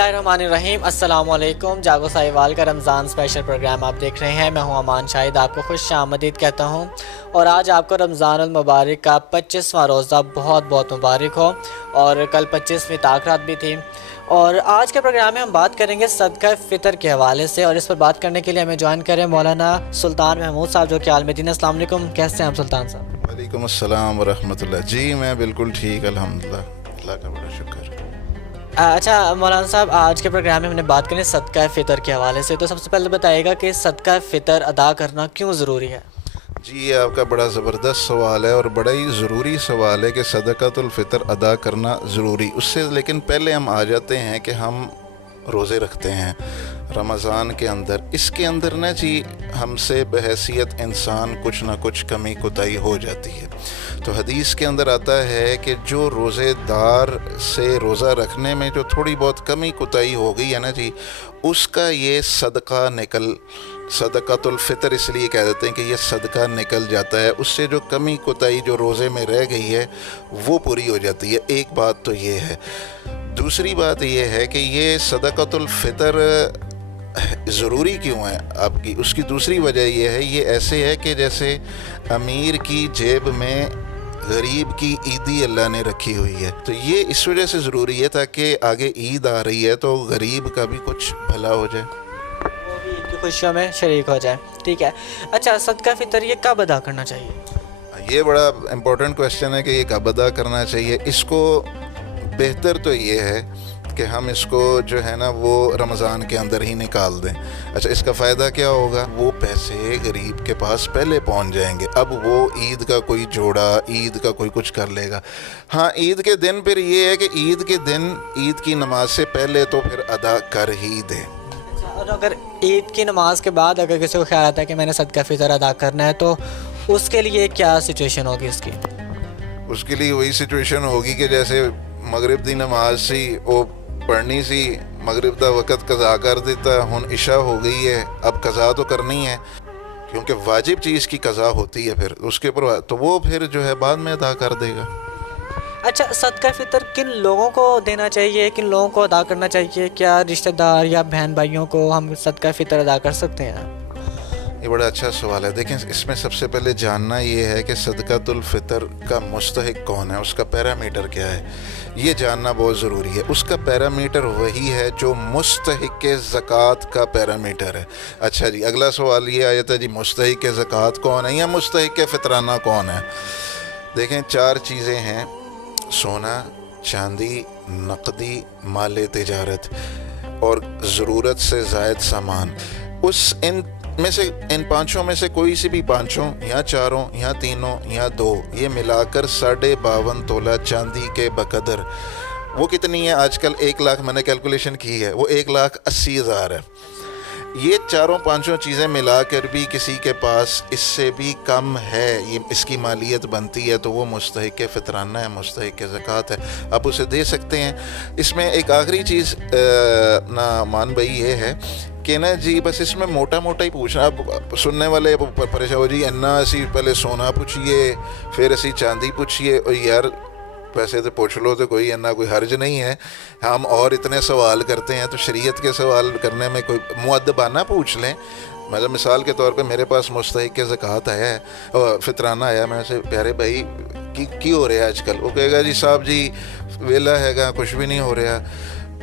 बिस्मिल्लाहिर्रहमानिर्रहीम। अस्सलाम वालेकुम। जागो साहिवाल का रमज़ान स्पेशल प्रोग्राम आप देख रहे हैं। मैं हूं अमान शाहिद, आपको खुश आमदीद कहता हूं। और आज आपको रमज़ान अल मुबारक का 25वां रोज़ा बहुत बहुत मुबारक हो। और कल 25वीं ताक़रात भी थी। और आज के प्रोग्राम में हम बात करेंगे सदका फ़ितर के हवाले से, और इस पर बात करने के लिए हमें ज्वाइन करें मौलाना सुल्तान महमूद साहब जो कि आलम दीन। अस्सलाम वालेकुम, कैसे हैं आप सुल्तान साहब? वालेकुम अस्सलाम व रहमतुल्लाह। जी मैं बिल्कुल ठीक, अल्हम्दुलिल्लाह, अल्लाह का बड़ा शुक्र। अच्छा मौलाना साहब, आज के प्रोग्राम में हमने बात करें सदका फ़ितर के हवाले से, तो सबसे पहले बताइएगा कि सदका फ़ितर अदा करना क्यों ज़रूरी है? जी ये आपका बड़ा ज़बरदस्त सवाल है और बड़ा ही ज़रूरी सवाल है कि सदक़तुल फ़ितर अदा करना ज़रूरी। उससे लेकिन पहले हम आ जाते हैं कि हम रोज़े रखते हैं रमज़ान के अंदर। इसके अंदर ना जी हमसे बहैसियत इंसान कुछ ना कुछ कमी कोताही हो जाती है। तो हदीस के अंदर आता है कि जो रोज़ेदार से रोज़ा रखने में जो थोड़ी बहुत कमी कोताही हो गई है ना जी, उसका ये सदका सदक़तुल फ़ितर इसलिए कह देते हैं कि ये सदका निकल जाता है। उससे जो कमी कोताही जो रोज़े में रह गई है वो पूरी हो जाती है। एक बात तो ये है। दूसरी बात ये है कि ये सदक़तुल फ़ितर ज़रूरी क्यों है आपकी, उसकी दूसरी वजह यह है, ये ऐसे है कि जैसे अमीर की जेब में गरीब की ईदी अल्लाह ने रखी हुई है। तो ये इस वजह से ज़रूरी है ताकि आगे ईद आ रही है तो गरीब का भी कुछ भला हो जाए, वो भी ईद की खुशियों में शरीक हो जाए। ठीक है। अच्छा, सदका फ़ितर ये कब अदा करना चाहिए? ये बड़ा इम्पोर्टेंट क्वेश्चन है कि ये कब अदा करना चाहिए। इसको बेहतर तो ये है कि हम इसको जो है ना वो रमज़ान के अंदर ही निकाल दें। अच्छा, इसका फ़ायदा क्या होगा? वो पैसे गरीब के पास पहले पहुंच जाएंगे। अब वो ईद का कोई जोड़ा, ईद का कोई कुछ कर लेगा। हाँ, ईद के दिन फिर ये है कि ईद के दिन ईद की नमाज से पहले तो फिर अदा कर ही दें। और अगर ईद की नमाज के बाद अगर किसी को ख्याल आता है कि मैंने सदका फ़ितर अदा करना है, तो उसके लिए क्या सिचुएशन होगी इसकी? उसके लिए वही सिचुएशन होगी कि जैसे मगरिब दी नमाज सी वो पढ़नी सी, मगरिब का वक़्त कज़ा कर देता, हुन इशा हो गई है, अब कज़ा तो करनी है क्योंकि वाजिब चीज़ की कज़ा होती है फिर उसके ऊपर, तो वो फिर जो है बाद में अदा कर देगा। अच्छा, सदका फ़ितर किन लोगों को देना चाहिए, किन लोगों को अदा करना चाहिए? क्या रिश्तेदार या बहन भाइयों को हम सदका फ़ितर अदा कर सकते हैं? ये बड़ा अच्छा सवाल है। देखें, इसमें सबसे पहले जानना ये है कि सदक़तुल फ़ितर का मुस्तहिक कौन है, उसका पैरामीटर क्या है, ये जानना बहुत ज़रूरी है। उसका पैरामीटर वही है जो मुस्तहिक ज़कात का पैरामीटर है। अच्छा जी, अगला सवाल ये आ जाता है जी, मुस्तहिक ज़कात कौन है या मुस्तहिक फ़ितराना कौन है? देखें, चार चीज़ें हैं: सोना, चांदी, नकदी, माल तिजारत और ज़रूरत से ज़ायद सामान। इन पाँचों में से कोई सी भी पाँचों या चारों या तीनों या दो, ये मिलाकर 52.5 तोला चांदी के बकदर, वो कितनी है आजकल? 1 लाख, मैंने कैलकुलेशन की है, वो 1,80,000 है। ये चारों पांचों चीज़ें मिलाकर भी किसी के पास इससे भी कम है, ये इसकी मालियत बनती है, तो वो मुस्तहिक फ़ितराना है, मुस्तहिक ज़कात है, आप उसे दे सकते हैं। इसमें एक आखिरी चीज़ ना मान भाई ये है कि ना जी बस इसमें मोटा मोटा ही पूछना, आप सुनने वाले परेशान हो जी, इन्ना असी पहले सोना पूछिए फिर असी चांदी पूछिए, और यार पैसे तो पूछ लो तो कोई इन्ना कोई हर्ज नहीं है। हम और इतने सवाल करते हैं तो शरीयत के सवाल करने में कोई मुअद्दबाना पूछ लें। मतलब मिसाल के तौर पे मेरे पास मुस्तहिक ज़कात आया है और फ़ितराना आया, मैं से प्यारे भाई की हो रहा है आजकल? वो कहेगा जी साहब जी वेला हैगा, कुछ भी नहीं हो रहा,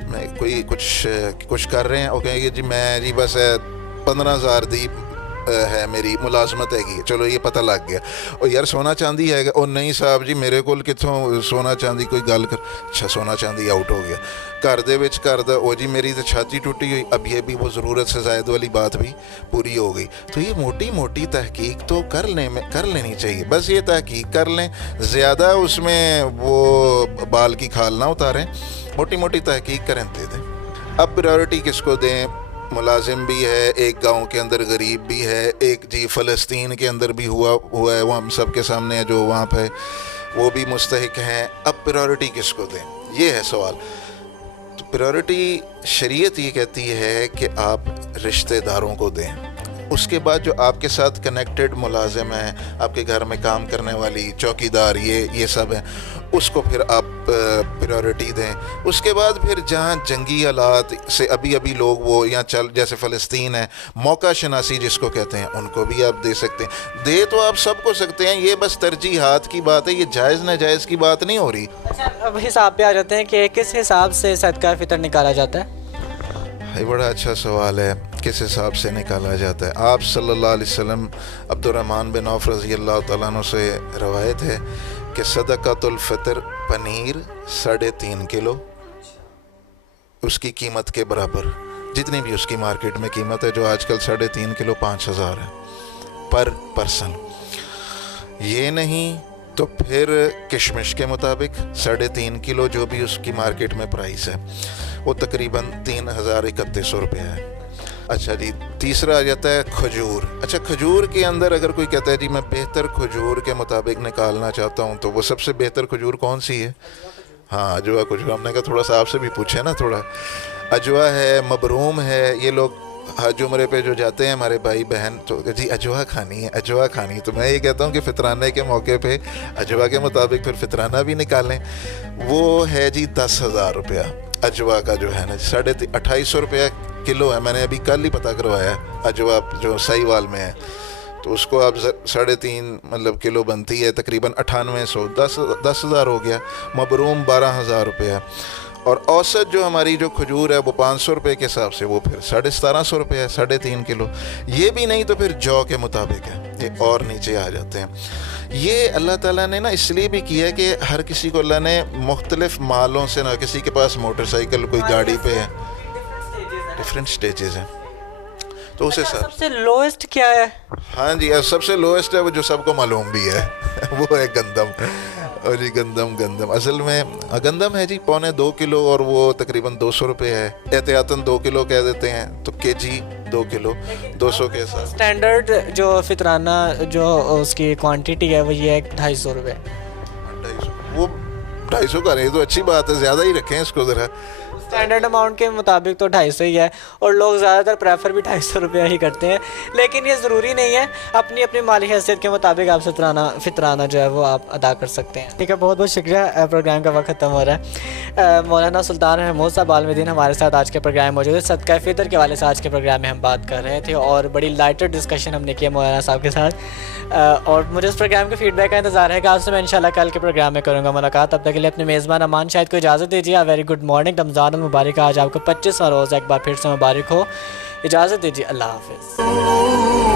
मैं कोई कुछ कर रहे हैं। वो कहेंगे जी मैं जी बस 15,000 दी है मेरी मुलाजमत हैगी, चलो ये पता लग गया। और यार सोना चांदी है? और नहीं साहब जी मेरे को कितों सोना चांदी कोई गल कर। अच्छा, सोना चांदी आउट हो गया। घर दे विच कर दा, ओ जी मेरी तो छाती टूटी हुई, अब ये भी वो ज़रूरत से ज़ायद वाली बात भी पूरी हो गई। तो ये मोटी मोटी तहकीक तो कर लेनी चाहिए, बस ये तहकीक कर लें, ज़्यादा उसमें वो बाल की खाल ना उतारें, मोटी मोटी तहकीक करें, दे दें। अब प्रायोरिटी किसको दें? मुलाजिम भी है, एक गांव के अंदर गरीब भी है, एक जी फ़लस्तीन के अंदर भी हुआ है, वो हम सब के सामने है जो वहाँ पे वो भी मुस्तहिक हैं। अब प्रायोरिटी किसको दें, ये है सवाल। तो प्रायोरिटी शरीयत ये कहती है कि आप रिश्तेदारों को दें। اس کے بعد جو آپ کے ساتھ کنیکٹڈ ملازم ہیں، آپ کے گھر میں کام کرنے والی چوکیدار، یہ سب ہیں، اس کو پھر آپ پریورٹی دیں. اس کے بعد پھر جہاں جنگی حالات سے ابھی لوگ وہ یہاں جیسے فلسطین ہے، موقع شناسی جس کو کہتے ہیں، ان کو بھی آپ دے سکتے ہیں. دے تو آپ سب کو سکتے ہیں، یہ بس ترجیحات کی بات ہے، یہ جائز ناجائز کی بات نہیں ہو رہی. اچھا اب حساب پہ آ جاتے ہیں کہ کس حساب سے صدقہ فطر نکالا جاتا ہے؟ یہ بڑا اچھا سوال ہے، کس حساب سے نکالا جاتا ہے. آپ صلی اللہ علیہ وسلم، عبد الرحمن بن عوف رضی اللہ تعالیٰ عنہ سے روایت ہے کہ صدقۃ الفطر پنیر 3.5 کلو اس کی قیمت کے برابر، جتنی بھی اس کی مارکیٹ میں قیمت ہے، جو آج کل 3.5 کلو 5,000 ہے پر پرسن. یہ نہیں تو پھر کشمش کے مطابق 3.5 کلو جو بھی اس کی مارکیٹ میں پرائس ہے وہ تقریباً 3,031 روپے ہے. اچھا جی، تیسرا آ جاتا ہے کھجور. اچھا کھجور کے اندر اگر کوئی کہتا ہے جی میں بہتر کھجور کے مطابق نکالنا چاہتا ہوں، تو وہ سب سے بہتر کھجور کون سی ہے؟ ہاں اجوا کھجور. ہم نے کہا تھوڑا سا آپ سے بھی پوچھیں نا تھوڑا. اجوا ہے، مبروم ہے. یہ لوگ حج عمرے پہ جو جاتے ہیں ہمارے بھائی بہن، تو جی اجوا کھانی ہے، اجوا کھانی ہے. تو میں یہ کہتا ہوں کہ فطرانے کے موقع پہ اجوا کے مطابق پھر فطرانہ بھی نکالیں. وہ ہے جی 10,000 روپیہ اجوا کا جو ہے نا، 2,800 روپیہ کلو ہے. میں نے ابھی کل ہی پتہ کروایا ہے اجوا جو سائیوال میں ہے، تو اس کو اب 3.5 مطلب کلو بنتی ہے تقریباً 9800، 10,000 ہو گیا. مبروم 12,000 روپیہ. اور اوسط جو ہماری جو کھجور ہے وہ 500 روپے کے حساب سے وہ پھر 1,750 روپے ہے 3.5 کلو. یہ بھی نہیں تو پھر جو کے مطابق ہے، یہ اور نیچے آ جاتے ہیں. یہ اللہ تعالیٰ نے نا اس لیے بھی کیا ہے کہ ہر کسی کو اللہ نے مختلف مالوں سے، نہ کسی کے پاس موٹر سائیکل، کوئی گاڑی پہ ہے، ڈفرینٹ سٹیجز ہیں، تو اسے سب سے لوئسٹ کیا ہے؟ ہاں جی سب سے لوئسٹ ہے وہ جو سب کو معلوم بھی ہے وہ ہے گندم. اور جی گندم اصل میں گندم ہے جی 2.25 کلو، اور وہ تقریباً 200 روپے ہے. احتیاطاً 2 کلو کہہ دیتے ہیں، تو کے جی 2 کلو 200 کے ساتھ. اسٹینڈرڈ جو فطرانہ جو اس کی کوانٹیٹی ہے وہ یہ ہے 250 روپے. 250 وہ 250 کا نہیں تو اچھی بات ہے، زیادہ ہی رکھیں اس کو ذرا. اسٹینڈرڈ اماؤنٹ کے مطابق تو 250 ہی ہے، اور لوگ زیادہ تر پریفر بھی 250 روپیہ ہی کرتے ہیں. لیکن یہ ضروری نہیں ہے، اپنی اپنی مالی حیثیت کے مطابق آپ فطرانہ جو ہے وہ آپ ادا کر سکتے ہیں. ٹھیک ہے، بہت بہت شکریہ. پروگرام کا وقت ختم ہو رہا ہے. مولانا سلطان محمود صاحب عالمدین ہمارے ساتھ آج کے پروگرام میں موجود ہے. صدقہ فطر کے حوالے سے آج کے پروگرام میں ہم بات کر رہے تھے، اور بڑی لائٹر ڈسکشن ہم نے کیا مولانا صاحب کے ساتھ. اور مجھے اس پروگرام کے فیڈ بیک کا انتظار ہے کہ آپ سے میں انشاءاللہ کل کے پروگرام میں کروں گا ملاقات. تب تک کے لیے اپنے میزبان امان شاہد کو اجازت دیجیے. Very good morning. رمضان المبارک. آج آپ کو 25واں روز ایک بار پھر سے مبارک ہو. اجازت دیجیے. اللہ حافظ.